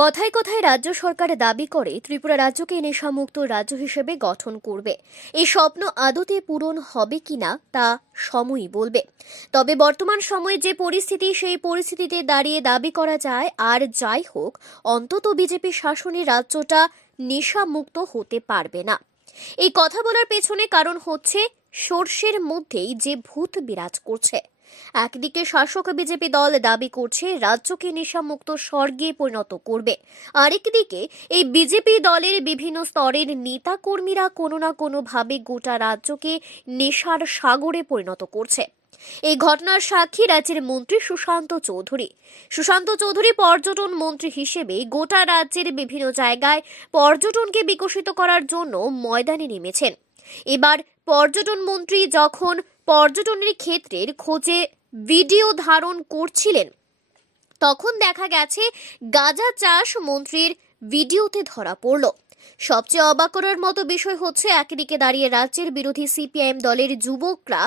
কথায় কথায় রাজ্য সরকার দাবি করে ত্রিপুরা রাজ্যকে নেশামুক্ত রাজ্য হিসেবে গঠন করবে। এই স্বপ্ন আদতে পূরণ হবে কিনা তা সময়ই বলবে। তবে বর্তমান সময়ে যে পরিস্থিতি, সেই পরিস্থিতিতে দাঁড়িয়ে দাবি করা যায়, আর যাই হোক, অন্তত বিজেপি শাসনে রাজ্যটা নেশামুক্ত হতে পারবে না। এই কথা বলার পেছনে কারণ হচ্ছে সর্ষের মধ্যেই যে ভূত বিরাজ করছে। একদিকে শাসক বিজেপি দল দাবি করছে রাজ্যকে নেশামুক্ত স্বর্গে পরিণত করবে, আরেকদিকে এই বিজেপি দলের বিভিন্ন স্তরের নেতা কর্মীরা কোনো না কোনো ভাবে গোটা রাজ্যকে নেশার সাগরে পরিণত করছে। এই ঘটনার সাক্ষী রাজ্যের মন্ত্রী সুশান্ত চৌধুরী পর্যটন মন্ত্রী হিসেবে গোটা রাজ্যের বিভিন্ন জায়গায় পর্যটনকে বিকশিত করার জন্য ময়দানে নেমেছেন। এবার পর্যটন মন্ত্রী যখন পর্যটনের ক্ষেত্রের খোঁজে ভিডিও ধারণ করছিলেন, তখন দেখা গেছে গাঁজা চাষ মন্ত্রীর ভিডিওতে ধরা পড়ল। সবচেয়ে অবাক করার মতো বিষয় হচ্ছে, একদিকে দাঁড়িয়ে রাজ্যের বিরোধী সিপিআইএম দলের যুবকরা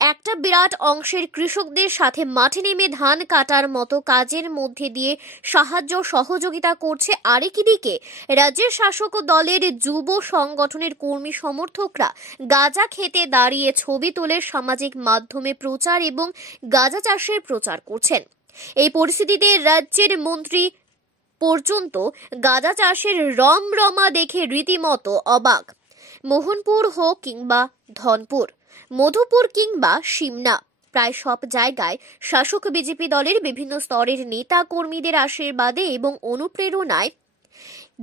একটা বিরাট অংশের কৃষকদের সাথে মাঠে নেমে ধান কাটার মতো কাজের মধ্যে দিয়ে সাহায্য সহযোগিতা করছে, আরেকদিকে রাজ্যের শাসক দলের যুব সংগঠনের কর্মী সমর্থকরা গাঁজা খেতে দাঁড়িয়ে ছবি তুলে সামাজিক মাধ্যমে প্রচার এবং গাঁজা চাষের প্রচার করছেন। এই পরিস্থিতিতে রাজ্যের মন্ত্রী পর্যন্ত গাঁজা চাষের রমরমা দেখে রীতিমতো অবাক। মোহনপুর হোক কিংবা ধনপুর, মধুপুর কিংবা সিমনা, প্রায় সব জায়গায় শাসক বিজেপি দলের বিভিন্ন স্তরের নেতা কর্মীদের আশীর্বাদে এবং অনুপ্রেরণায়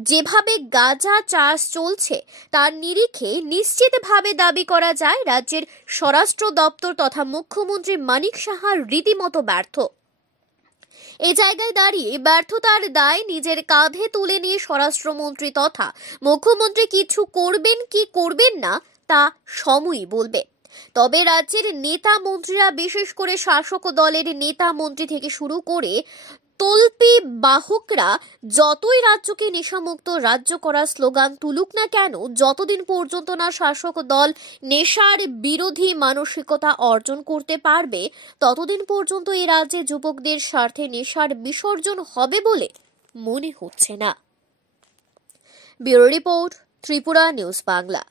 যেভাবে গাঁজা চাষ চলছে, তার নিরিখে নিশ্চিতভাবে দাবি করা যায় রাজ্যের স্বরাষ্ট্র দপ্তর তথা মুখ্যমন্ত্রী মানিক সাহা রীতিমতো ব্যর্থ। এই জায়গায় দাঁড়িয়ে ব্যর্থতার দায় নিজের কাঁধে তুলে নিয়ে স্বরাষ্ট্রমন্ত্রী তথা মুখ্যমন্ত্রী কিছু করবেন কি করবেন না তা সময়ই বলবে। তবে রাজ্যের নেতা মন্ত্রীরা, বিশেষ করে শাসক দলের নেতা মন্ত্রী থেকে শুরু করে তল্পি বাহকরা যতই রাজ্যকে নেশামুক্ত রাজ্য করার স্লোগান তুলুক না কেন, যতদিন পর্যন্ত না শাসক দল নেশার বিরোধী মানসিকতা অর্জন করতে পারবে, ততদিন পর্যন্ত এই রাজ্যে যুবকদের স্বার্থে নেশার বিসর্জন হবে বলে মনে হচ্ছে না। Bureau report, Tripura news Bangla.